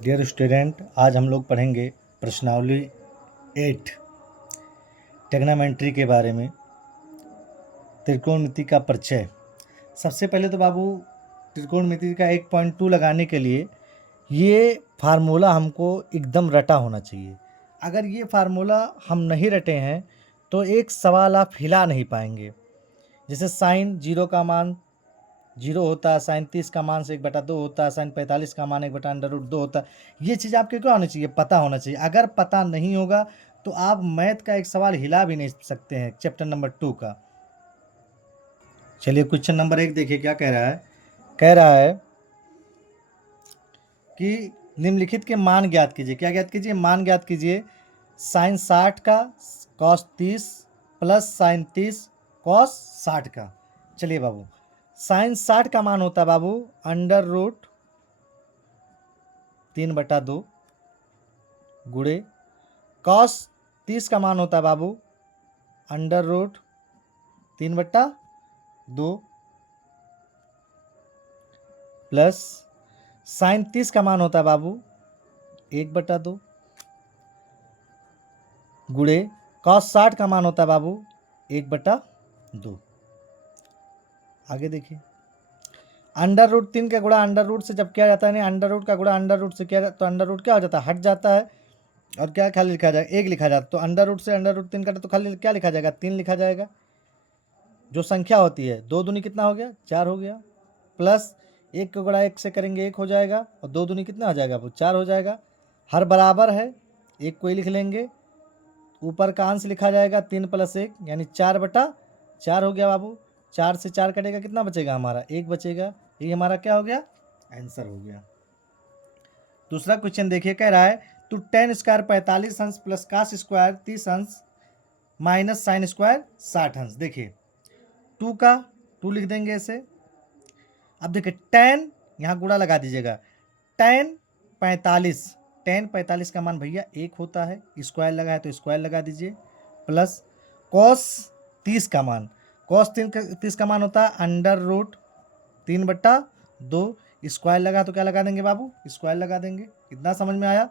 Dear student, आज हम लोग पढ़ेंगे प्रश्नावली 8 ट्रिग्नोमेट्री के बारे में, त्रिकोणमिति का परिचय। सबसे पहले तो बाबू त्रिकोणमिति का 1.2 लगाने के लिए ये फार्मूला हमको एकदम रटा होना चाहिए। अगर ये फार्मूला हम नहीं रटे हैं तो एक सवाल आप हिला नहीं पाएंगे। जैसे साइन 0 का मान 0 होता है, साइन 30 का मान से 1/2 होता है, साइन 45 का मान 1/√2 होता है। ये चीज़ आपके क्या होनी चाहिए? पता होना चाहिए। अगर पता नहीं होगा तो आप मैथ का एक सवाल हिला भी नहीं सकते हैं चैप्टर नंबर 2 का। चलिए क्वेश्चन नंबर 1 देखिए क्या कह रहा है। कह रहा है कि निम्नलिखित के मान ज्ञात कीजिए। क्या ज्ञात कीजिए? मान ज्ञात कीजिए। साइन 60 का कॉस 30 प्लस साइन 30 कॉस 60 का। चलिए बाबू, साइन 60 का मान होता है बाबू √3/2 गुणे कॉस 30 का मान होता है बाबू √3/2 प्लस साइन 30 का मान होता है बाबू 1/2 गुणे कॉस 60 का मान होता है बाबू 1/2। आगे देखिए, √3 का गुणा √ से जब किया जाता है, नहीं √ का गुणा √ से किया तो √ क्या हो जाता है? हट जाता है और क्या खाली लिखा जाएगा? 1 लिखा जाता है। तो √ से √3 कटे तो खाली क्या लिखा जाएगा? 3 लिखा जाएगा। जो संख्या होती है 2 दूनी कितना हो गया? 4 हो गया। प्लस 1 का गुणा 1 से करेंगे 1 हो जाएगा और 2 दूनी कितना हो जाएगा? वो 4 हो जाएगा। हर बराबर है, एक कोई लिख लेंगे, ऊपर का अंश लिखा जाएगा 3 + 1 यानी 4/4 हो गया बाबू। 4 से 4 कटेगा, कितना बचेगा? हमारा 1 बचेगा। ये हमारा क्या हो गया? आंसर हो गया। दूसरा क्वेश्चन देखिए, कह रहा है तो tan स्क्वायर 45 अंश प्लस cos स्क्वायर 30 अंश माइनस साइन स्क्वायर 60 अंश। देखिए 2 का 2 लिख देंगे इसे। अब देखिए tan, यहाँ गुणा लगा दीजिएगा। tan 45 का मान भैया 1 होता है, स्क्वायर लगा है तो स्क्वायर लगा दीजिए। प्लस cos 30 का मान, cos 30 का मान होता है √3/2। स्क्वायर लगा तो क्या लगा देंगे बाबू? स्क्वायर लगा देंगे। इतना समझ में आया?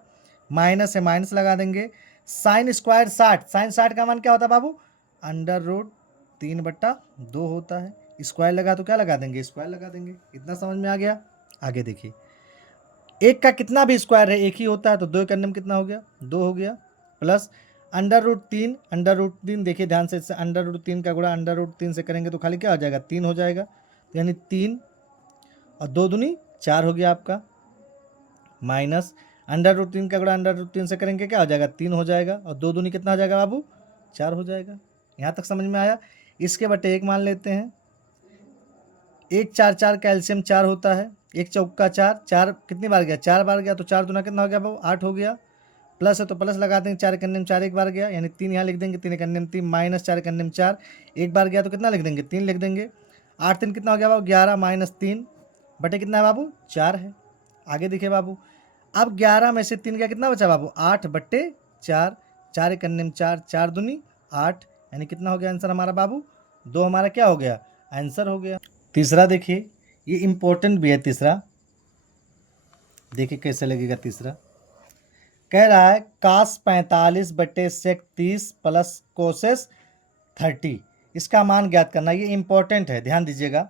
माइनस है माइनस लगा देंगे। साइन स्क्वायर 60, साइन 60 का मान क्या होता है बाबू? √3/2 होता है। स्क्वायर लगा तो क्या लगा देंगे? स्क्वायर लगा देंगे। इतना समझ में आ गया? आगे देखिए, एक का कितना भी स्क्वायर है एक ही होता है, तो 2 करने में कितना हो गया? 2 हो गया। प्लस √3 देखिए ध्यान से, √3 का गुणा √3 से करेंगे तो खाली क्या हो जाएगा? 3 हो जाएगा। तो यानी 3 और 2 दूनी 4 हो गया आपका। माइनस √3 का गुणा √3 से करेंगे क्या हो जाएगा? 3 हो जाएगा और 2 दूनी कितना हो जाएगा बाबू? 4 हो जाएगा। यहाँ तक समझ में आया? इसके बटे 1 मान लेते हैं। 1 4 4 का एलसीएम 4 होता है। 1 चौका 4, 4 कितनी बार गया? 4 बार गया। तो 4 दूना कितना हो गया बाबू? 8 हो गया। प्लस है तो प्लस लगा देंगे, 4 कन्ने में 4 एक बार गया यानी 3 यहाँ लिख देंगे, 3 कन्ने में 3 माइनस 4 कन्ने में 4 एक बार गया तो कितना लिख देंगे? 3 लिख देंगे। 8 3 कितना हो गया बाबू? 11 माइनस 3 बटे कितना है बाबू? 4 है। आगे देखिए बाबू, अब 11 में से 3 का कितना बचा बाबू? 8/4, 4 कन्ने में 4, 4 दूनी 8 यानी कितना हो गया आंसर हमारा बाबू? 2 हमारा क्या हो गया? आंसर हो गया। तीसरा देखिए, ये इंपॉर्टेंट भी है तीसरा, देखिए कैसे लगेगा तीसरा। कह रहा है cos 45/sec 30 प्लस कोसेस 30, इसका मान ज्ञात करना। ये इंपॉर्टेंट है, ध्यान दीजिएगा।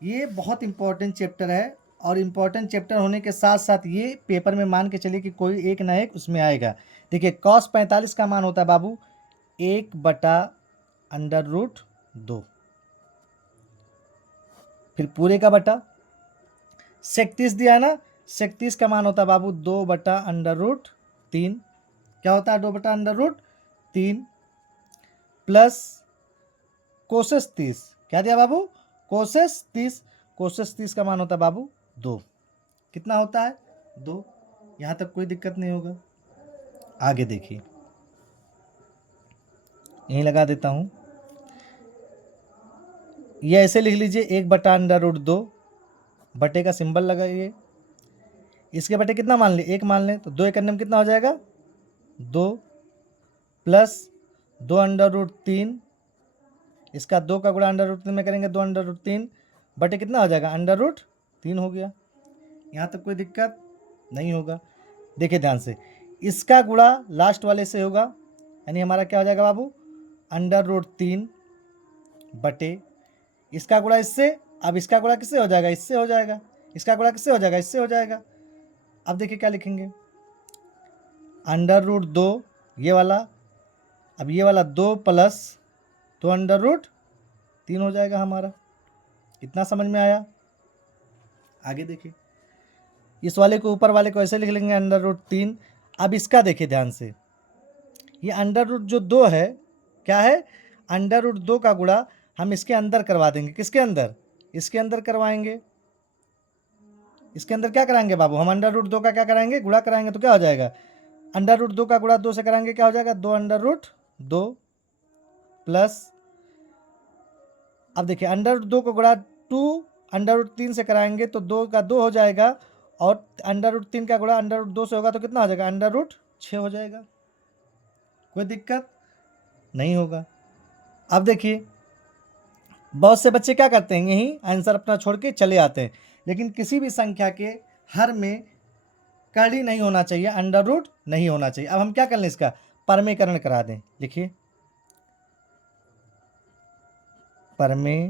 ये बहुत इंपॉर्टेंट चैप्टर है और इंपॉर्टेंट चैप्टर होने के साथ साथ ये पेपर में मान के चलिए कि कोई एक ना एक उसमें आएगा। देखिए cos 45 का मान होता है बाबू 1/√2, फिर पूरे का बटा। sec 30 दिया है ना, sec 30 का मान होता है बाबू 2/√3। क्या होता है? 2/√3 प्लस कोसेस 30। क्या दिया बाबू? कोसेस 30। कोसेस 30 का मान होता है बाबू 2। कितना होता है? 2। यहाँ तक कोई दिक्कत नहीं होगा। आगे देखिए, यहीं लगा देता हूँ। ये ऐसे लिख लीजिए 1/√2, बटे का सिंबल लगाइए। इसके बटे कितना मान ले? 1 मान लें तो 2 करने में कितना हो जाएगा? 2 प्लस 2/√3, इसका 2 का गुणा √3 में करेंगे 2/√3 बटे कितना हो जाएगा? √3 हो गया। यहाँ तक कोई दिक्कत नहीं होगा। देखिए ध्यान से, इसका गुणा लास्ट वाले से होगा, यानी हमारा क्या हो जाएगा बाबू, √3 बटे इसका गुणा इससे, अब इसका गुणा किससे हो जाएगा, इससे हो जाएगा, इसका गुणा किससे हो जाएगा, इससे हो जाएगा। अब देखिए क्या लिखेंगे, √2 ये वाला, अब ये वाला 2 प्लस तो √3 हो जाएगा हमारा। इतना समझ में आया। आगे देखिए, इस वाले को ऊपर वाले को ऐसे लिख लेंगे √3। अब इसका देखिए ध्यान से, ये जो 2 है क्या है, √2 का गुणा हम इसके अंदर करवा देंगे। किसके अंदर, इसके अंदर करवाएंगे। इसके अंदर क्या कराएंगे बाबू, हम √2 का क्या कराएंगे, गुणा कराएंगे। तो क्या हो जाएगा, √2 का गुणा 2 से कराएंगे, क्या हो जाएगा, 2 प्लस, अब देखिए √2 को गुणा 2 √3 से कराएंगे तो 2 का 2 हो जाएगा, और √3 का गुणा √2 से होगा तो कितना हो जाएगा, √6 हो जाएगा। कोई दिक्कत नहीं होगा। अब देखिए, बहुत से बच्चे क्या करते हैं, यही आंसर अपना छोड़ के चले आते हैं, लेकिन किसी भी संख्या के हर में कड़ी नहीं होना चाहिए, √ नहीं होना चाहिए। अब हम क्या कर लें, इसका परमेकरण करा दें। लिखिए, परमेकरण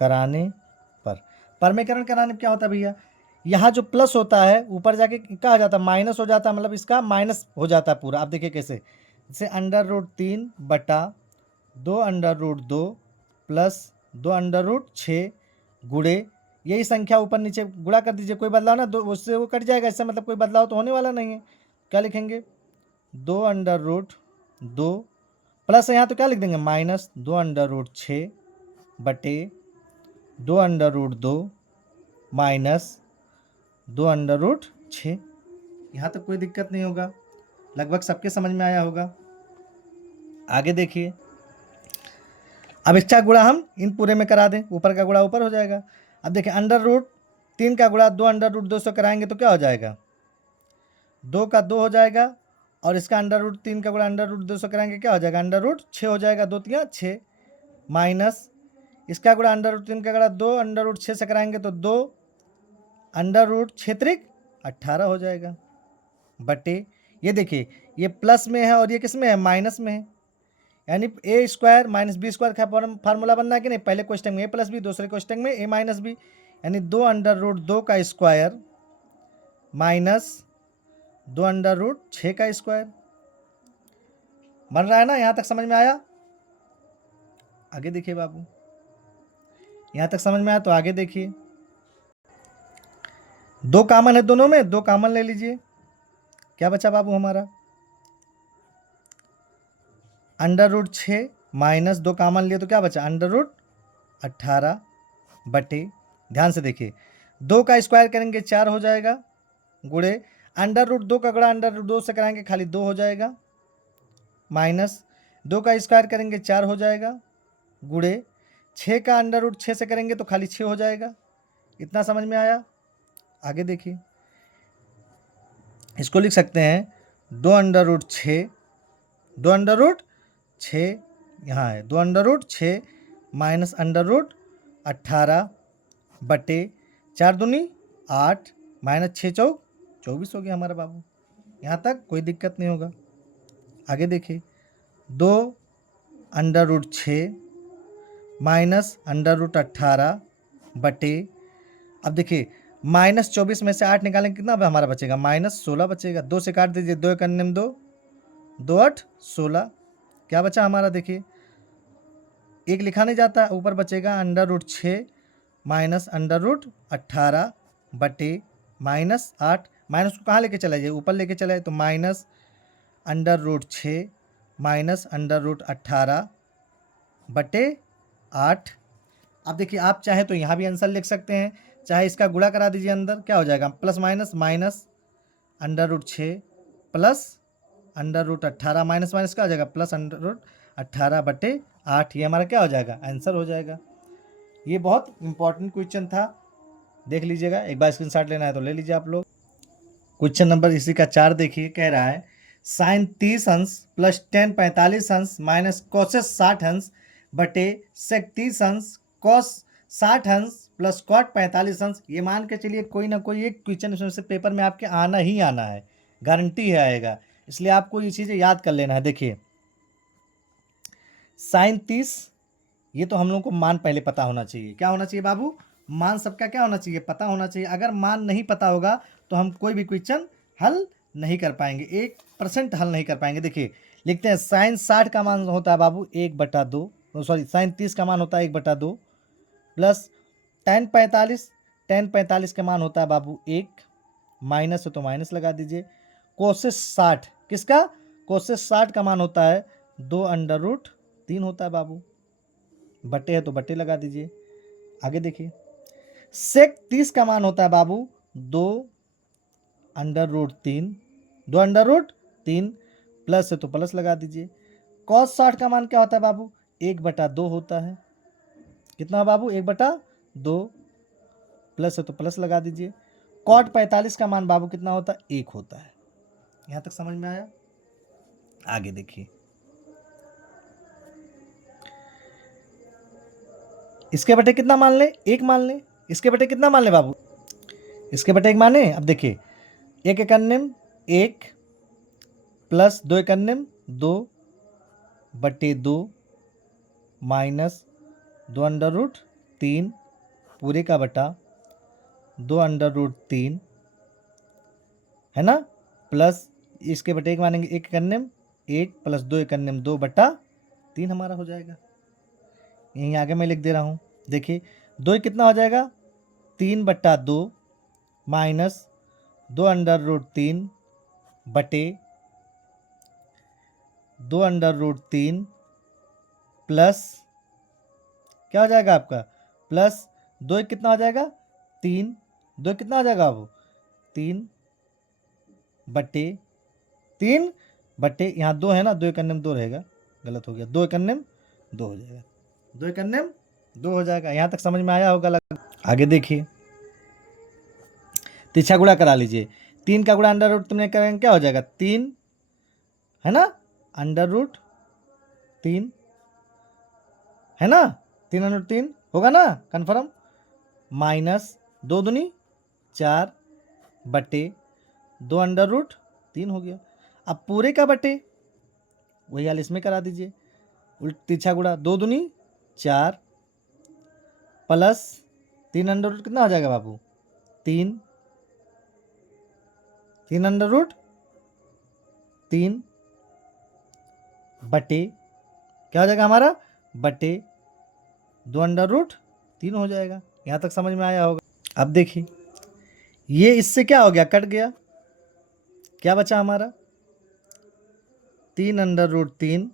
कराने पर, परमेकरण कराने पर क्या होता है भैया, यहाँ जो प्लस होता है ऊपर जाके क्या हो जाता है, माइनस हो जाता है, मतलब इसका माइनस हो जाता है पूरा। आप देखिए कैसे, जैसे √3 बटा 2 प्लस 2 गुणे, यही संख्या ऊपर नीचे गुणा कर दीजिए, कोई बदलाव ना, 2 उससे वो कट जाएगा, इससे मतलब कोई बदलाव तो होने वाला नहीं है। क्या लिखेंगे, 2 प्लस यहाँ तो क्या लिख देंगे, माइनस 2 बटे 2 माइनस 2 यहाँ तक कोई दिक्कत नहीं होगा, लगभग सबके समझ में आया होगा। आगे देखिए, अब इसका गुणा हम इन पूरे में करा दें, ऊपर का गुणा ऊपर हो जाएगा। अब देखिए √3 का गुणा 2 से कराएंगे तो क्या हो जाएगा, 2 का 2 हो जाएगा, और इसका √3 का गुणा √2 से कराएंगे क्या हो जाएगा, √6 हो जाएगा, 2 3 6, माइनस इसका गुणा √3 का गुणा 2 √6 से कराएंगे तो 2 √6 18 हो जाएगा, बटे ये देखिए ये प्लस में है और ये किस में है, माइनस में है, यानी a² - b² का फार्मूला बनना है कि नहीं, पहले क्वेश्चन में a + b, दूसरे क्वेश्चन में a - b, यानी 2 का स्क्वायर माइनस 2 का स्क्वायर बन रहा है ना। यहाँ तक समझ में आया। आगे देखिए बाबू, यहाँ तक समझ में आया तो आगे देखिए, 2 कॉमन है दोनों में, 2 कॉमन ले लीजिए, क्या बचा बाबू हमारा, √6 माइनस 2 कॉमन लिए तो क्या बचा, √18 बटे, ध्यान से देखिए 2 का स्क्वायर करेंगे 4 हो जाएगा, गुणे √2 का गुणा √2 से कराएंगे खाली 2 हो जाएगा, माइनस 2 का स्क्वायर करेंगे 4 हो जाएगा, गुणे 6 का √6 से करेंगे तो खाली 6 हो जाएगा। इतना समझ में आया। आगे देखिए, इसको लिख सकते हैं 2 √6 यहाँ है, 2 माइनस √18 बटे 4 दूनी 8 माइनस 6 चौक 24 हो गया हमारा बाबू। यहाँ तक कोई दिक्कत नहीं होगा। आगे देखिए, 2 √6 माइनस √18 बटे, अब देखिए -24 में से 8 निकालेंगे कितना हमारा बचेगा, -16 बचेगा। 2 से काट दीजिए, 2 × 2 2 8 16, क्या बचा हमारा, देखिए एक लिखा नहीं जाता, ऊपर बचेगा √6 माइनस √18 बटे -8, माइनस को कहाँ लेके चला जाए, ऊपर लेके चला जाए, तो माइनस √6 माइनस √18 बटे 8। अब देखिए, आप चाहे तो यहाँ भी आंसर लिख सकते हैं, चाहे इसका गुणा करा दीजिए, अंदर क्या हो जाएगा, plus minus minus √6 plus √18 minus minus क्या हो जाएगा, प्लस √18 बटे 8, ये हमारा क्या हो जाएगा, आंसर हो जाएगा। ये बहुत इंपॉर्टेंट क्वेश्चन था, देख लीजिएगा, एक बार स्क्रीनशॉट लेना है तो ले लीजिए आप लोग। क्वेश्चन नंबर इसी का 4 देखिए, कह रहा है sin 30 अंश प्लस tan 45 अंश माइनस cos 60 अंश बटे sec 30 अंश cos 60 अंश प्लस कॉट 45 अंश। ये मान के चलिए कोई ना कोई एक क्वेश्चन इसमें से पेपर में आपके आना ही आना है, गारंटी है आएगा, इसलिए आपको ये चीज़ें याद कर लेना है। देखिए साइन 30, ये तो हम लोगों को मान पहले पता होना चाहिए। क्या होना चाहिए बाबू? मान सबका क्या होना चाहिए? पता होना चाहिए। अगर मान नहीं पता होगा तो हम कोई भी क्वेश्चन हल नहीं कर पाएंगे, 1% हल नहीं कर पाएंगे। देखिए लिखते हैं साइन 60 का मान होता है बाबू 1/2, सॉरी साइन 30 का मान होता है 1/2, प्लस टेन 45 का मान होता है बाबू 1, माइनस हो तो माइनस लगा दीजिए। कोसेस 60, किसका? कोसेस 60 का मान होता है 2√3 होता है बाबू, बटे है तो बटे लगा दीजिए। आगे देखिए सेक 30 का मान होता है बाबू 2√3, 2√3, प्लस है तो प्लस लगा दीजिए। कॉस 60 का मान क्या होता है बाबू? 1/2 होता है। कितना बाबू? 1/2, प्लस है तो प्लस लगा दीजिए। कॉट 45 का मान बाबू कितना होता है? 1 होता है। यहां तक समझ में आया? आगे देखिए इसके बटे कितना मान ले? 1 मान ले। इसके बटे कितना मान ले बाबू? इसके बटे 1 माने। अब देखिए 1 एकन्निम 1, प्लस 2 एकन्निम 2/2, माइनस 2√3 पूरे का बटा 2√3 है ना, प्लस इसके बटे 1 मानेंगे 1 एकन्निम 1, प्लस 2 एकन्निम 2/3 हमारा हो जाएगा। यहीं आगे मैं लिख दे रहा हूँ। देखिए 2 कितना हो जाएगा? 3/2 माइनस 2√3 बटे 2√3 प्लस क्या हो जाएगा आपका? प्लस 2 कितना हो जाएगा? 3, 2 कितना हो जाएगा बाबू? 3/3 यहाँ 2 है ना, 2 एकन्निम 2 रहेगा, गलत हो गया, 2 एकन्निम 2 हो जाएगा, 2 एकन्निम 2 हो जाएगा। यहाँ तक समझ में आया होगा? आगे देखिए तिरछा गुणा करा लीजिए। 3 का गुणा अंडर रूट करेंगे क्या हो जाएगा? 3 है ना, अंडर रूट 3 है ना, 3√3 होगा ना कन्फर्म, माइनस 2 दूनी 4 बटे 2√3 हो गया। अब पूरे का बटे वही हाल इसमें करा दीजिए, उल्ट तिरछा गुणा 2 दूनी 4 प्लस 3 कितना हो जाएगा बाबू? 3 3 बटे क्या हो जाएगा हमारा? बटे 2√3 हो जाएगा। यहाँ तक समझ में आया होगा? अब देखिए ये इससे क्या हो गया? कट गया। क्या बचा हमारा? 3√3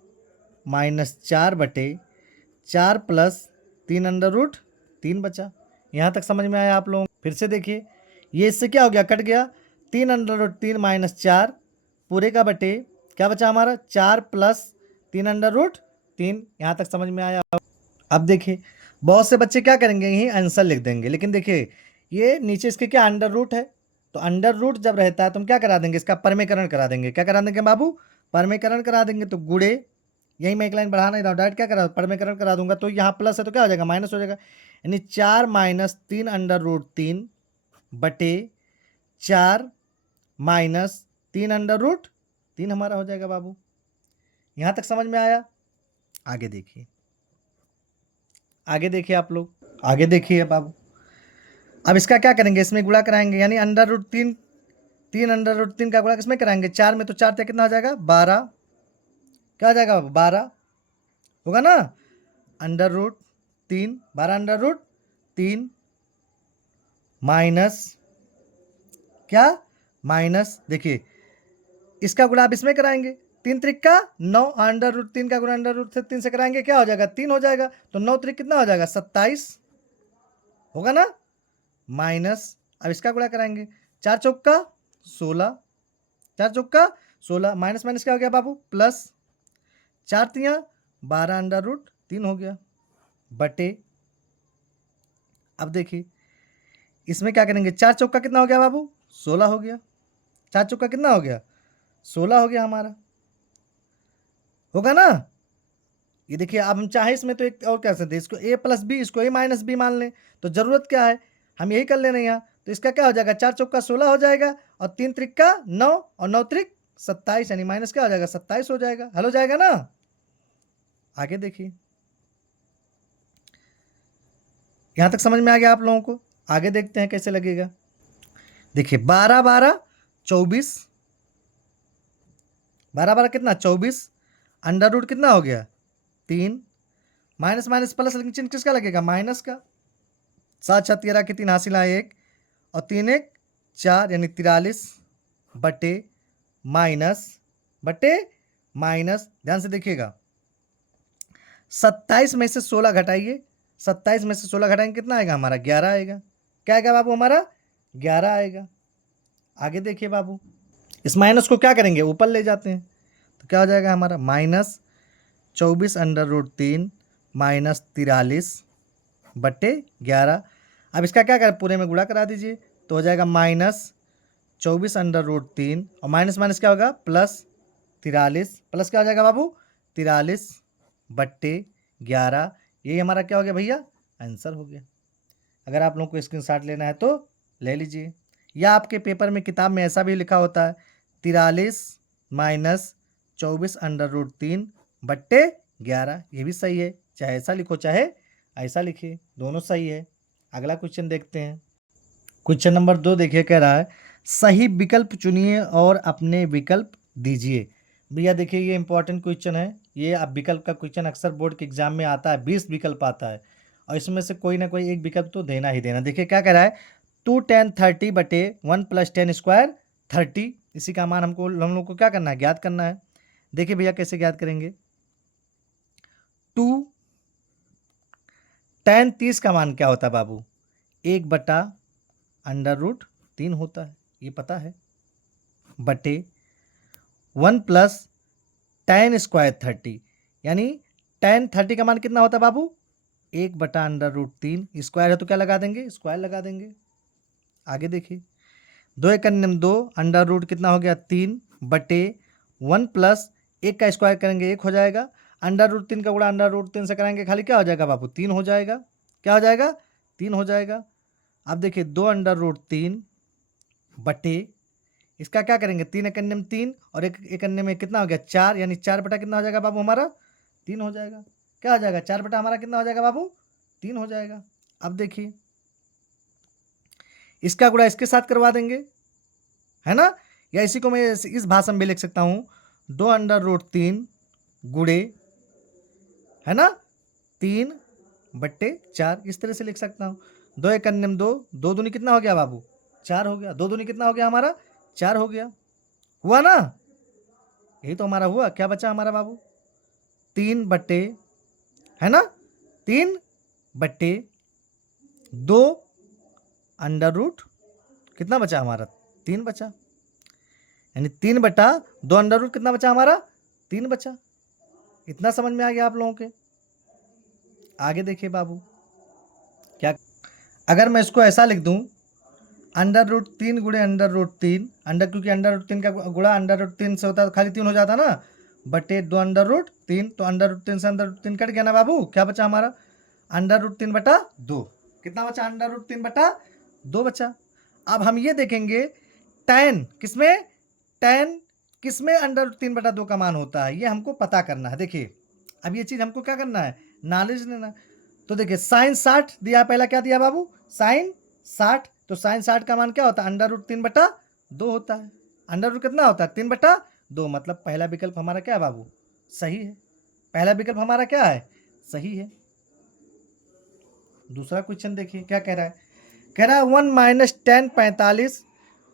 माइनस 4/4 प्लस 3√3 बचा। यहाँ तक समझ में आया आप लोगों? फिर से देखिए ये इससे क्या हो गया? कट गया। 3√3 माइनस 4 पूरे का बटे क्या बचा हमारा? 4 प्लस 3√3। यहाँ तक समझ में आया? अब देखिए बहुत से बच्चे क्या करेंगे? यही आंसर लिख देंगे, लेकिन देखिए ये नीचे इसके क्या अंडर रूट है, तो अंडर रूट जब रहता है तो हम क्या करा देंगे? इसका परमेकरण करा देंगे। क्या करा देंगे बाबू? परमेकरण करा देंगे। तो गुड़े, यही मैं एक लाइन बढ़ा नहीं रहा हूँ, डायरेक्ट क्या करा परमेकरण करा दूंगा, तो यहाँ प्लस है तो क्या हो जाएगा? माइनस हो जाएगा। यानी 4 माइनस 3√3 बटे 4 माइनस 3√3 हमारा हो जाएगा बाबू। यहाँ तक समझ में आया? आगे देखिए, आगे देखिए आप लोग, आगे देखिए बाबू। अब इसका क्या करेंगे? इसमें गुणा कराएंगे, यानी अंडर रूट 3 का गुणा किसमें कराएंगे? 4 में, तो 4 तक कितना हो जाएगा? 12। क्या हो जाएगा बाबू? 12 होगा ना। Under root 3, 12 under root 3 minus क्या? माइनस देखिए इसका गुणा आप इसमें कराएंगे, 3 त्रिक का 9, अंडर रूट 3 का गुणा अंडर रूट 3 से कराएंगे, क्या हो जाएगा? 3 हो जाएगा। तो 9 त्रिक कितना हो जाएगा? 27 होगा ना, माइनस अब इसका गुणा कराएंगे, 4 चौका 16, 4 चौका 16, माइनस माइनस क्या हो गया बाबू? प्लस 4 तियाँ 12 अंडर रूट 3 हो गया बटे। अब देखिए इसमें क्या करेंगे? 4 चौका कितना हो गया बाबू? 16 हो गया। 4 चौका कितना हो गया? 16 हो गया हमारा, होगा ना। ये देखिए, अब हम चाहे इसमें तो एक और कर सकते हैं, इसको a प्लस बी, इसको a माइनस बी मान लें, तो ज़रूरत क्या है, हम यही कर ले रहे हैं यहाँ। तो इसका क्या हो जाएगा, 4 चौका 16 हो जाएगा, और 3 त्रिका 9, और 9 त्रिक 27, यानी माइनस क्या हो जाएगा, 27 हो जाएगा। हल हो जाएगा ना। आगे देखिए, यहाँ तक समझ में आ गया आप लोगों को। आगे देखते हैं कैसे लगेगा। देखिए 12 12 24, 12 12 कितना 24, अंडर रूट कितना हो गया 3, माइनस माइनस प्लस, लेकिन चिन्ह किसका लगेगा, माइनस का। 7 6 13 के 3 हासिल आए 1, और 3 1 4, यानी 43 बटे माइनस। ध्यान से देखिएगा, 27 में से 16 घटाइए, 27 में से 16 घटाएंगे कितना आएगा हमारा, 11 आएगा। क्या आएगा बाबू हमारा, 11 आएगा। आगे देखिए बाबू, इस माइनस को क्या करेंगे, ऊपर ले जाते हैं, तो क्या हो जाएगा हमारा, -24 अंडर रूट 3 माइनस 43 बटे 11। अब इसका क्या करें, पूरे में गुणा करा दीजिए, तो हो जाएगा -24 अंडर रूट 3, और माइनस माइनस क्या होगा, +43, प्लस क्या हो जाएगा बाबू, 43 बट्टे 11। यही हमारा क्या हो गया भैया, आंसर हो गया। अगर आप लोगों को स्क्रीनशॉट लेना है तो ले लीजिए, या आपके पेपर में किताब में ऐसा भी लिखा होता है 43 माइनस 24 अंडर रूट 3 बट्टे 11, ये भी सही है। चाहे ऐसा लिखो चाहे ऐसा लिखिए, दोनों सही है। अगला क्वेश्चन देखते हैं। क्वेश्चन नंबर 2 देखिए, कह रहा है सही विकल्प चुनिए और अपने विकल्प दीजिए। भैया देखिए, ये इंपॉर्टेंट क्वेश्चन है। ये अब विकल्प का क्वेश्चन अक्सर बोर्ड के एग्जाम में आता है, 20 विकल्प आता है, और इसमें से कोई ना कोई एक विकल्प तो देना ही देना। देखिए क्या कह रहा है, 2 10 30 बटे 1 + 10 स्क्वायर 30, इसी का मान हम लोग को क्या करना है, ज्ञात करना है। देखिए भैया कैसे ज्ञात करेंगे, 2 tan 30 का मान क्या होता है बाबू, 1/√3 होता है, ये पता है, बटे 1 + tan स्क्वायर 30, यानी tan 30 का मान कितना होता है बाबू, 1/√3, स्क्वायर है तो क्या लगा देंगे, स्क्वायर लगा देंगे। आगे देखिए, 2 × 2, अंडर रूट कितना हो गया 3 बटे 1 + 1 का स्क्वायर करेंगे 1 हो जाएगा, अंडर रूट 3 का गुणा अंडर रूट 3 से कराएंगे खाली क्या हो जाएगा बाबू, 3 हो जाएगा। क्या हो जाएगा, 3 हो जाएगा। अब देखिए 2 अंडर रूट 3 बटे, इसका क्या करेंगे, 3 एक अन्य में 3, और एक अन्य में कितना हो गया 4, यानी 4 बटा कितना हो जाएगा बाबू हमारा, 3 हो जाएगा। क्या हो जाएगा, 4 बटा हमारा कितना हो जाएगा बाबू, 3 हो जाएगा। अब देखिए, इसका गुणा इसके साथ करवा देंगे, है ना, या इसी को मैं इस भाषा में भी लिख सकता हूँ, 2 अंडर रूट 3 गुणे, है ना, 3 बट्टे 4, इस तरह से लिख सकता हूँ। 2 एक अन्य में 2, 2 दूनी कितना हो गया बाबू, 4 हो गया। 2 दूनी कितना हो गया हमारा, 4 हो गया। हुआ ना, यही तो हमारा हुआ। क्या बचा हमारा बाबू, 3 बट्टे, है ना, 3 बट्टे 2 अंडर रूट कितना बचा हमारा, 3 बचा, यानी 3/2 अंडर रूट कितना बचा हमारा, 3 बचा। इतना समझ में आ गया आप लोगों के। आगे देखिए बाबू, क्या अगर मैं इसको ऐसा लिख दूं, अंडर रूट 3 गुणे अंडर रूट 3, क्योंकि अंडर रूट 3 का गुणा अंडर रूट 3 से होता है तो खाली 3 हो जाता ना, बटे 2 अंडर रूट 3, तो अंडर रूट 3 से अंडर रूट 3 कट गया ना बाबू। क्या बचा हमारा, अंडर रूट 3/2, कितना बचा, अंडर रूट 3/2 बचा। अब हम ये देखेंगे tan किसमें अंडर रूट 3/2 का मान होता है, ये हमको पता करना है। देखिए अब ये चीज़ हमको क्या करना है, नॉलेज लेना। तो देखिए sin 60 दिया, पहला क्या दिया बाबू, sin 60, तो sin 60 का मान क्या होता है, अंडर रूट 3/2 होता है। अंडर रूट कितना होता है, 3/2, मतलब पहला विकल्प हमारा क्या है बाबू, सही है। पहला विकल्प हमारा क्या है, सही है। दूसरा क्वेश्चन देखिए क्या कह रहा है, 1 - 10 45,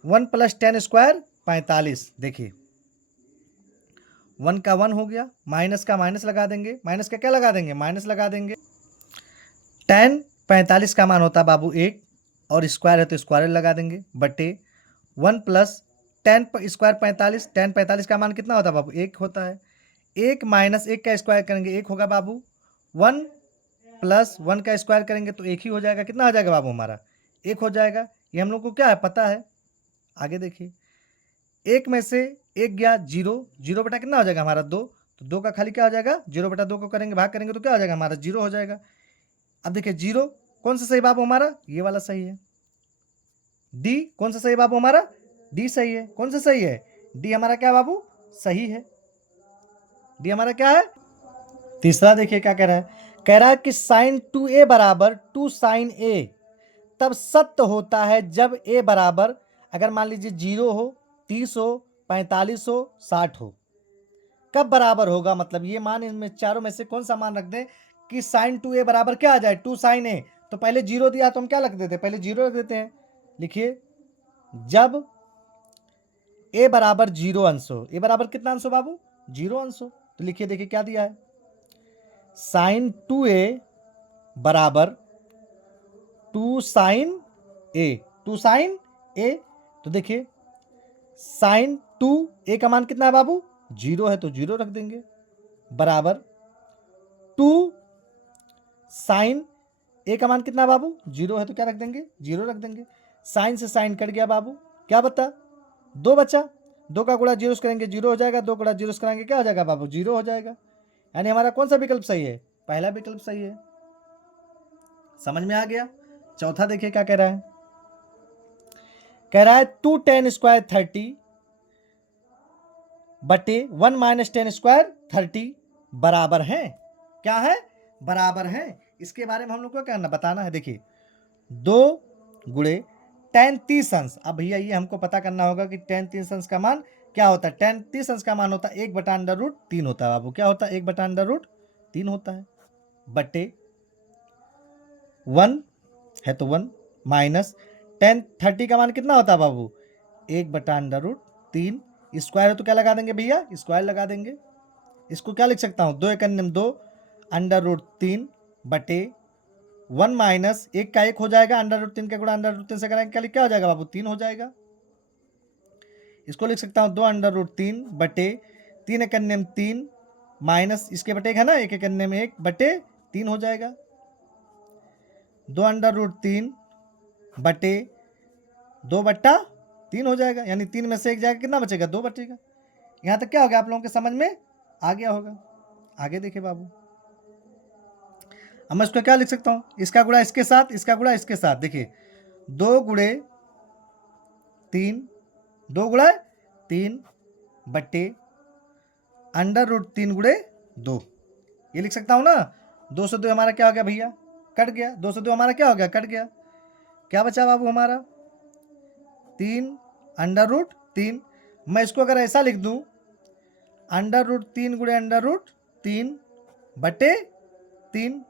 1 + 10 स्क्वायर 45। देखिए 1 का 1 हो गया, माइनस का माइनस लगा देंगे, माइनस का क्या लगा देंगे, माइनस लगा देंगे। tan 45 का मान होता है बाबू 1, और स्क्वायर है तो स्क्वायर लगा देंगे, बटे 1 + tan स्क्वायर 45, tan 45 का मान कितना होता है बाबू, 1 होता है। 1 - 1 का स्क्वायर करेंगे 1 होगा बाबू, 1 + 1 का स्क्वायर करेंगे तो 1 ही हो जाएगा। कितना हो जाएगा बाबू हमारा, 1 हो जाएगा। ये हम लोग को क्या है, पता है। आगे देखिए, 1 में से 1 गया 0, 0 बटा कितना हो जाएगा हमारा 2, तो 2 का खाली क्या हो जाएगा, 0/2 को करेंगे भाग करेंगे तो क्या हो जाएगा हमारा, 0 हो जाएगा। अब देखिए 0 कौन सा सही बाबू हमारा, ये वाला सही है। डी कौन सा सही बाबू हमारा, डी सही है। कौन सा सही है, डी हमारा क्या बाबू, सही है। डी हमारा क्या है। तीसरा देखिए क्या कह रहा है, कह रहा है कि sin 2a बराबर 2 sin a तब सत्य होता है जब a बराबर, अगर मान लीजिए 0 हो, 30 हो, 45 हो, 60 हो। कब बराबर होगा, मतलब ये मान इनमें चारों में से कौन सा मान रख दें कि sin 2a बराबर क्या आ जाए, 2 sin a। तो पहले 0 दिया तो हम क्या रख देते, पहले 0 रख देते हैं। लिखिए जब a बराबर 0 अंश हो, a बराबर कितना अंश हो बाबू, 0 अंश हो। तो लिखिए देखिए क्या दिया है, sin 2a बराबर 2 sin a, 2 sin a। तो देखिए sin 2a का मान कितना है बाबू, 0 है तो 0 रख देंगे, बराबर 2 sin a का मान कितना है बाबू, 0 है तो क्या रख देंगे, 0 रख देंगे। साइन से साइन कट गया बाबू, क्या बता, 2 बचा। 2 का गुणा 0 से करेंगे 0 हो जाएगा, 2 गुणा 0 से करेंगे क्या हो जाएगा बाबू, 0 हो जाएगा। यानी हमारा कौन सा विकल्प सही है, पहला विकल्प सही है। समझ में आ गया। चौथा देखिए क्या कह रहा है, कह रहा है 2 tan स्क्वायर 30 बटे 1 माइनस टेन स्क्वायर 30 बराबर है, क्या है, बराबर है। इसके बारे में हम लोग को क्या करना, बताना है। देखिए 2 गुणे tan 30 अंश, अब भैया ये हमको पता करना होगा कि tan 30 अंश का मान क्या होता है। tan 30 अंश का मान होता है 1/√3 होता है बाबू, क्या होता है 1/√3 होता है, बटे 1 है तो 1 माइनस tan 30 का मान कितना होता है बाबू, 1/√3। स्क्वायर है तो क्या लगा देंगे भैया, स्क्वायर लगा देंगे। इसको क्या लिख सकता हूँ, 2 × 2 √3 बटे 1 माइनस 1 का 1 हो जाएगा, √3 का गुणा √3 से करेंगे क्या हो जाएगा बाबू, 3 हो जाएगा। इसको लिख सकता हूँ 2 √3 बटे 3 × 3 माइनस इसके बटे 1 है ना, 1 × 1 बटे 3 हो जाएगा। 2 √3 बटे 2/3 हो जाएगा, यानी 3 में से 1 जाएगा, कितना बचेगा, 2 बचेगा। यहाँ तक क्या हो गया, आप लोगों के समझ में आ गया होगा। आगे देखिए बाबू, अब मैं इसको क्या लिख सकता हूँ, इसका गुणा इसके साथ, इसका गुणा इसके साथ। देखिए 2 गुणे 3, 2 गुणा 3 बटे √3 गुणे 2, ये लिख सकता हूँ ना। 2 से 2 हमारा क्या हो गया भैया, कट गया। 2 से 2 हमारा क्या हो गया, कट गया। क्या बचा बाबू हमारा, 3 √3। मैं इसको अगर ऐसा लिख दूँ, √3 गुणे √3 बटे 3,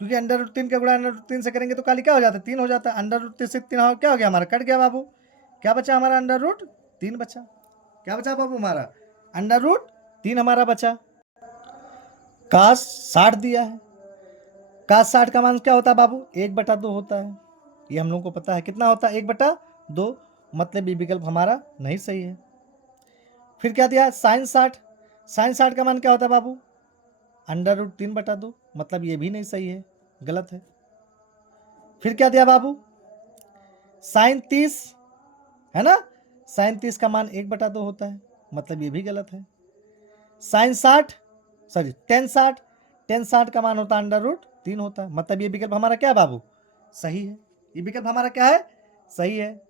क्योंकि √3 का गुणा √3 से करेंगे तो खाली क्या हो जाता है, 3 हो जाता है। √3 से 3 क्या हो गया हमारा, कट गया बाबू। क्या बचा हमारा, √3 बचा। क्या बचा बाबू हमारा, √3 हमारा बचा। cos 60 दिया है, cos 60 का मान क्या होता है बाबू, 1/2 होता है। ये हम लोग को पता है, कितना होता है, 1/2। मतलब ये विकल्प हमारा नहीं सही है। फिर क्या दिया, sin 60, sin 60 का मान क्या होता है बाबू, √3/2, मतलब ये भी नहीं सही है, गलत है। फिर क्या दिया बाबू, sin 30 है ना, sin 30 का मान 1/2 होता है, मतलब ये भी गलत है। sin 60 सॉरी tan 60, tan 60 का मान होता है √3 होता है, मतलब ये विकल्प हमारा क्या है बाबू, सही है। ये विकल्प हमारा क्या है, सही है।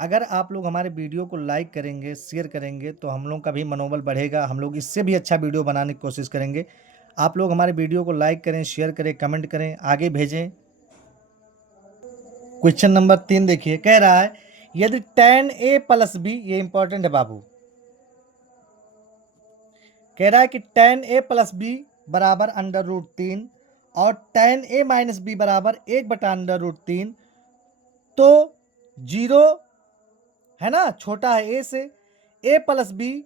अगर आप लोग हमारे वीडियो को लाइक करेंगे, शेयर करेंगे, तो हम लोग का भी मनोबल बढ़ेगा, हम लोग इससे भी अच्छा वीडियो बनाने की कोशिश करेंगे। आप लोग हमारे वीडियो को लाइक करें, शेयर करें, कमेंट करें, आगे भेजें। क्वेश्चन नंबर 3 देखिए, कह रहा है यदि tan a + b, ये इंपॉर्टेंट है बाबू, कह रहा है कि tan a + b बराबर √3 और tan a - b बराबर 1/√3, तो 0 है ना, छोटा है a से, a + b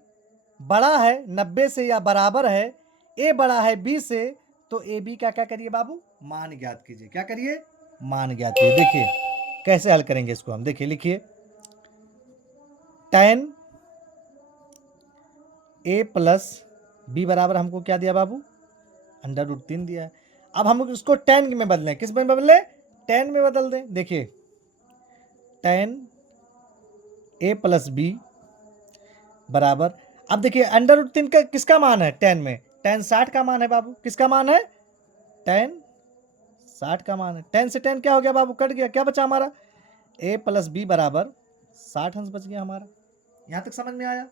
बड़ा है 90 से या बराबर है, a बड़ा है b से, तो ए बी का क्या करिए बाबू, मान ज्ञात कीजिए। क्या करिए, मान ज्ञात कीजिए। देखिए कैसे हल करेंगे इसको हम, देखिए लिखिए tan a + b बराबर हमको क्या दिया बाबू, √3 दिया है। अब हम इसको tan में बदलें, किस में बदलें, tan में बदल दें। देखिए tan a + b बराबर, अब देखिए अंडर रूट 3 का किसका मान है tan में, tan 60 का मान है बाबू, किसका मान है, tan 60 का मान है। tan से tan क्या हो गया बाबू, कट गया, क्या बचा हमारा, a प्लस बी बराबर 60 अंश बच गया हमारा। यहां तक समझ में आया।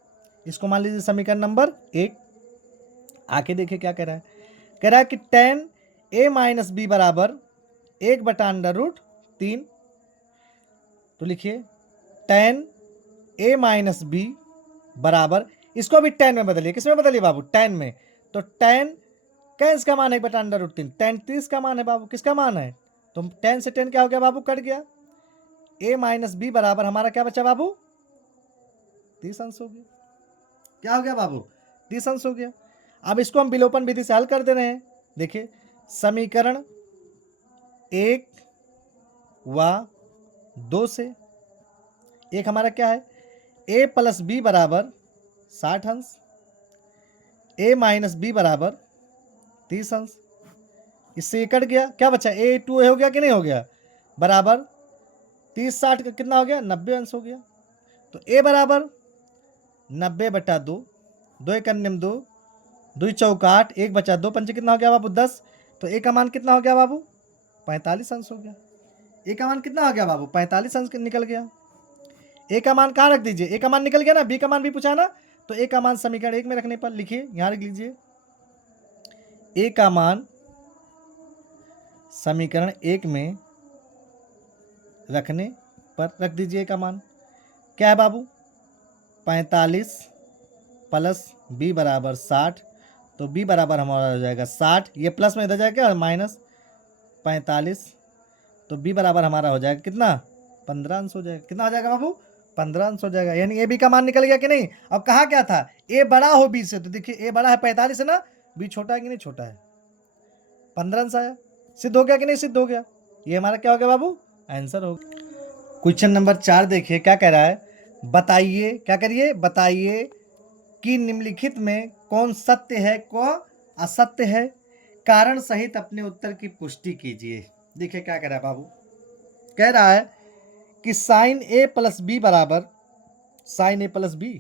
इसको मान लीजिए समीकरण नंबर 1। आके देखिए क्या कह रहा है, कह रहा है कि tan a माइनस बी बराबर 1/√3। तो लिखिए tan a माइनस बी बराबर, इसको भी tan में बदलिए, किस में बदलिए बाबू, tan में। तो tan कैंस का मान है 1/√3, tan 30 का मान है बाबू, किसका मान है, तो tan से tan क्या हो गया बाबू, कट गया, a माइनस बी बराबर हमारा क्या बचा बाबू, 30 अंश हो गया। क्या हो गया बाबू, 30 अंश हो गया। अब इसको हम विलोपन विधि से हल कर दे रहे हैं। देखिए समीकरण 1 व 2 से, एक हमारा क्या है, a प्लस बी बराबर 60 अंश, a माइनस बी बराबर 30 अंश। इससे ये कट गया, क्या बचा, a टू हो गया कि नहीं हो गया, बराबर 30 60 का कितना हो गया, 90 अंश हो गया। तो a बराबर 90/2, 2 एक अन्यम 2, 2 चौक 8, 1 बचा 2 पंचे कितना हो गया बाबू 10। तो a का मान कितना हो गया बाबू, 45 अंश हो गया। a का मान कितना हो गया बाबू, 45 अंश निकल गया। a का मान कहाँ रख दीजिए, a का मान निकल गया ना, b का मान भी पूछा ना, तो a का मान समीकरण 1 में रखने पर लिखिए, यहाँ रख लीजिए a का मान समीकरण 1 में रखने पर रख दीजिए, a का मान क्या है बाबू, 45 प्लस b बराबर 60। तो b बराबर हमारा हो जाएगा 60, ये प्लस में इधर जाएगा माइनस 45। तो b बराबर हमारा हो जाएगा कितना, 15 अंश हो जाएगा। कितना हो जाएगा बाबू, 15 अंश हो जाएगा। यानी ए बी का मान निकल गया कि नहीं। अब कहा क्या था, ए बड़ा हो बी से, तो देखिए ए बड़ा है 45 है ना, बी छोटा है कि नहीं, छोटा है, 15 अंश आया। सिद्ध हो गया कि नहीं, सिद्ध हो गया। ये हमारा क्या हो गया बाबू, आंसर हो गया। क्वेश्चन नंबर 4 देखिए क्या कह रहा है, बताइए, क्या करिए, बताइए कि निम्नलिखित में कौन सत्य है, कौन असत्य है, कारण सहित अपने उत्तर की पुष्टि कीजिए। देखिए क्या कह रहा है बाबू, कह रहा है कि साइन ए प्लस बी बराबर, साइन ए प्लस बी,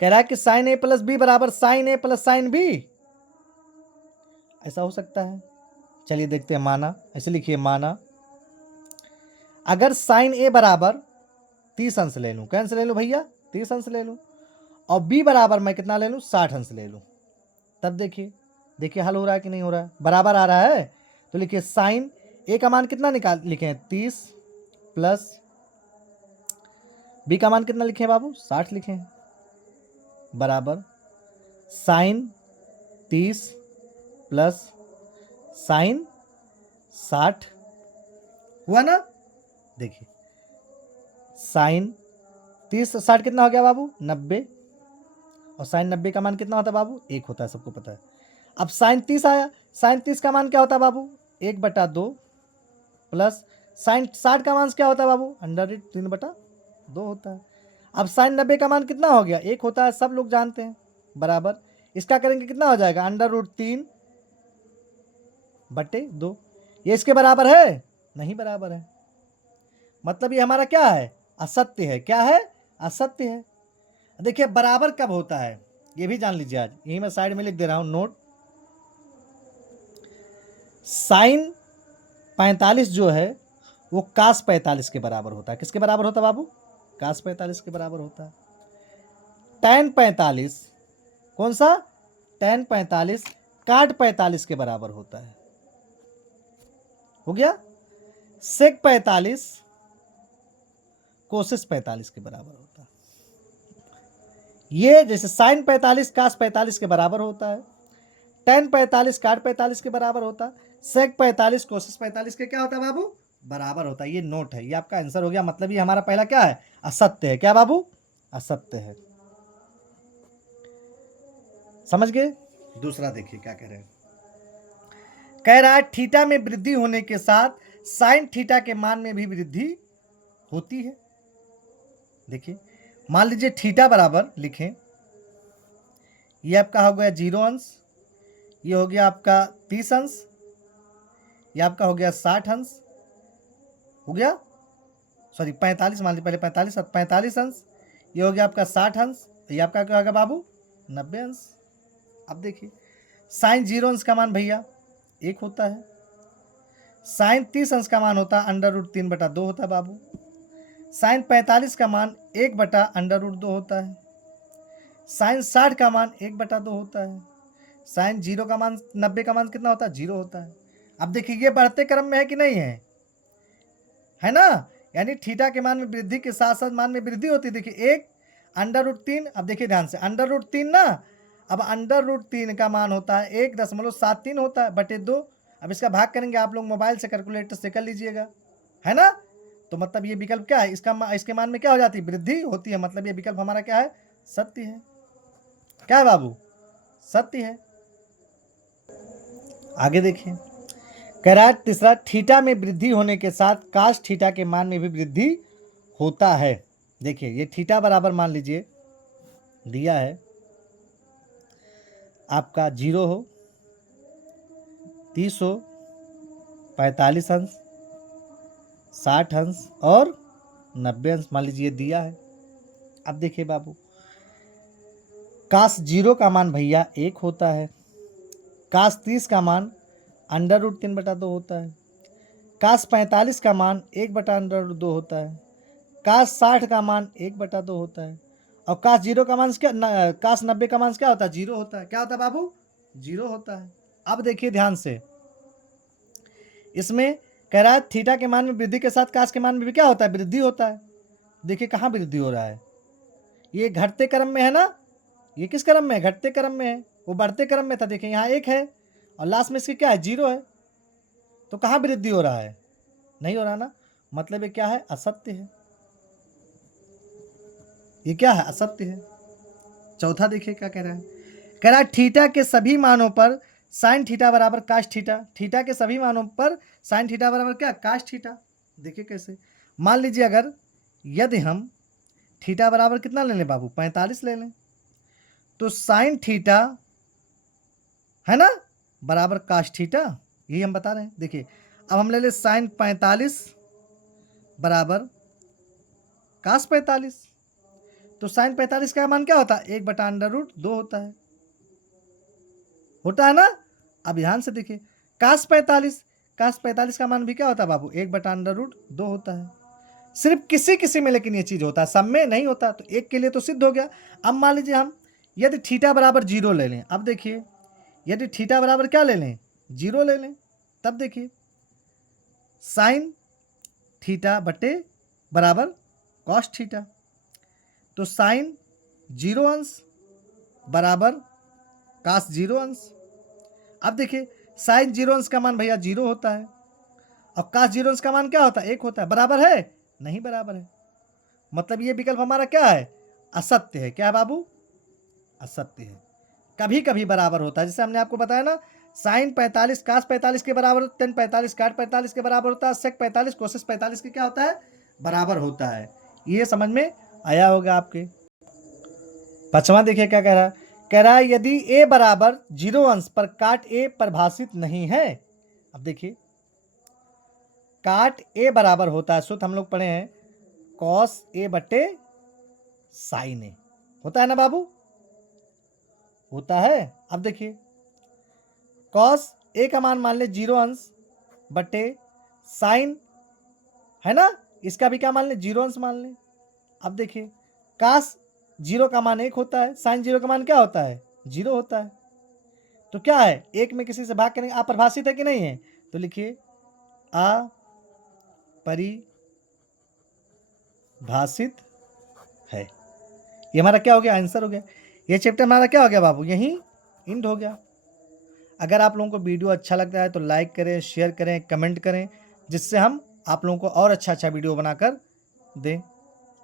कह रहा है कि साइन ए प्लस बी बराबर साइन ए प्लस साइन बी, ऐसा हो सकता है। चलिए देखते हैं, माना, ऐसे लिखिए, माना अगर साइन ए बराबर 30 अंश ले लूं, कैंसिल ले लूं भैया, 30 अंश ले लूं, और बी बराबर मैं कितना ले लूं, 60 अंश ले लूं, तब देखिए, देखिए हल हो रहा है कि नहीं हो रहा है, बराबर आ रहा है। तो लिखिए साइन ए का मान कितना निकाल लिखे, 30 प्लस बी का मान कितना लिखे बाबू, 60 लिखे, बराबर साइन 30 प्लस साइन 60 हुआ ना। देखिए साइन 30 60 कितना हो गया बाबू, 90, और साइन 90 का मान कितना होता है बाबू, 1 होता है, सबको पता है। अब साइन 30 आया, साइन 30 का मान क्या होता है बाबू, 1/2 प्लस साइन 60 का मान क्या होता है बाबू, √3/2 होता है। अब साइन 90 का मान कितना हो गया, 1 होता है, सब लोग जानते हैं, बराबर इसका करेंगे कितना हो जाएगा, √3/2। ये इसके बराबर है, नहीं बराबर है, मतलब ये हमारा क्या है, असत्य है। क्या है, असत्य है। देखिए बराबर कब होता है ये भी जान लीजिए, आज यही मैं साइड में लिख दे रहा हूं नोट। साइन 45 जो है वो कास 45 के बराबर होता है। किसके बराबर होता है बाबू, कास 45 के बराबर होता है। tan 45 कौन सा, tan 45 काट 45 के बराबर होता है, हो गया। सेक 45 कोसिस 45 के बराबर होता है। ये जैसे साइन 45 कास 45 के बराबर होता है, tan 45 काट 45 के बराबर होता है, सेक 45 कोसिस 45 के क्या होता है बाबू, बराबर होता है। ये नोट है, ये आपका आंसर हो गया। मतलब ये हमारा पहला क्या है, असत्य है। क्या बाबू, असत्य है। समझ गए। दूसरा देखिए क्या कह रहे हैं, कह रहा है थीटा में वृद्धि होने के साथ साइन थीटा के मान में भी वृद्धि होती है। देखिए मान लीजिए थीटा बराबर लिखें, ये आपका हो गया 0 अंश, ये हो गया आपका 30 अंश, ये आपका हो गया 60 अंश, हो गया, सॉरी 45 मान लीजिए, पहले 45 अंश, ये हो गया आपका 60 अंश, ये आपका क्या होगा बाबू 90 अंश। अब देखिए साइन 0 अंश का मान भैया 1 होता है, साइन 30 अंश का मान होता है √3/2 होता है बाबू, साइन 45 का मान 1/√2 होता है, साइन 60 का मान 1/2 होता है, साइन 0 का मान 90 का मान कितना होता है 0 होता है। अब देखिए ये बढ़ते क्रम में है कि नहीं है ना, यानी थीटा के मान में वृद्धि के साथ साथ मान में वृद्धि होती है। देखिए 1 √3, अब देखिए ध्यान से √3 ना, अब √3 का मान होता है 1.73 होता है बटे 2। अब इसका भाग करेंगे आप लोग मोबाइल से कैलकुलेटर से कर लीजिएगा, है ना। तो मतलब ये विकल्प क्या है, इसके मान में क्या हो जाती है वृद्धि होती है, मतलब ये विकल्प हमारा क्या है सत्य है। क्या है बाबू सत्य है। आगे देखिए कह रहा है तीसरा, थीटा में वृद्धि होने के साथ काश थीटा के मान में भी वृद्धि होता है। देखिए ये थीटा बराबर मान लीजिए दिया है आपका 0 हो, 30 हो, 45 अंश, 60 अंश और 90 अंश मान लीजिए दिया है। अब देखिए बाबू काश 0 का मान भैया 1 होता है, काश 30 का मान √3/2 होता है, काश 45 का मान 1/√2 होता है, काश 60 का मान 1/2 होता है, और काश 0 का मान क्या काश 90 का मान क्या होता है 0 होता है। क्या होता है बाबू 0 होता है। अब देखिए ध्यान से इसमें कह रहा है थीटा के मान में वृद्धि के साथ काश के मान में भी क्या होता है वृद्धि होता है। देखिए कहाँ वृद्धि हो रहा है, ये घटते क्रम में है ना, ये किस क्रम में है घटते क्रम में है, वो बढ़ते क्रम में था। देखिए यहाँ 1 है और लास्ट में इसकी क्या है 0 है, तो कहाँ वृद्धि हो रहा है नहीं हो रहा ना, मतलब ये क्या है असत्य है, ये क्या है असत्य है। चौथा देखिए क्या कह रहा है थीटा के सभी मानों पर साइन थीटा बराबर काश थीटा, थीटा के सभी मानों पर साइन थीटा बराबर क्या काश थीटा। देखिए कैसे, मान लीजिए अगर यदि हम थीटा बराबर कितना ले लें बाबू 45 ले लें, तो साइन थीटा है ना बराबर काश थीटा, यही हम बता रहे हैं। देखिए अब हम ले लें साइन 45 बराबर काश 45, तो साइन 45 का मान क्या होता है 1/√2 होता है ना। अब ध्यान से देखिए काश 45 का मान भी क्या होता है बाबू 1/√2 होता है। सिर्फ किसी में लेकिन ये चीज़ होता है, सब में नहीं होता, तो एक के लिए तो सिद्ध हो गया। अब मान लीजिए हम यदि थीटा बराबर 0 ले लें, अब देखिए यदि थीटा बराबर क्या ले लें 0 ले लें, तब देखिए साइन थीटा बटे बराबर कॉस थीटा, तो साइन 0 अंश बराबर काश 0 अंश। अब देखिए साइन 0 अंश का मान भैया 0 होता है और काश 0 अंश का मान क्या होता है 1 होता है, बराबर है नहीं बराबर है, मतलब ये विकल्प हमारा क्या है असत्य है। क्या है बाबू असत्य है। कभी कभी बराबर होता है, जैसे हमने आपको बताया ना साइन 45 काश 45 के बराबर, टेन 45 काट 45 के बराबर होता है, सेक 45 कोशिश 45 के क्या होता है बराबर होता है। ये समझ में आया होगा आपके। पांचवा देखिए क्या कह रहा है यदि a बराबर 0 अंश पर काट a परिभाषित नहीं है। अब देखिए काट a बराबर होता है, सूत्र हम लोग पढ़े हैं कॉस a बटे साइन a, होता है ना बाबू होता है। अब देखिए कॉस a का मान ले 0 अंश बटे साइन है ना, इसका भी क्या मान ले 0 अंश मान ले। अब देखिए काश 0 का मान 1 होता है, साइन 0 का मान क्या होता है 0 होता है, तो क्या है 1 में किसी से भाग करेंगे अपरिभाषित है कि नहीं है, तो लिखिए अपरिभाषित है। ये हमारा क्या हो गया आंसर हो गया। ये चैप्टर हमारा क्या हो गया बाबू यहीं इंड हो गया। अगर आप लोगों को वीडियो अच्छा लगता है तो लाइक करें, शेयर करें, कमेंट करें, जिससे हम आप लोगों को और अच्छा वीडियो बनाकर दें।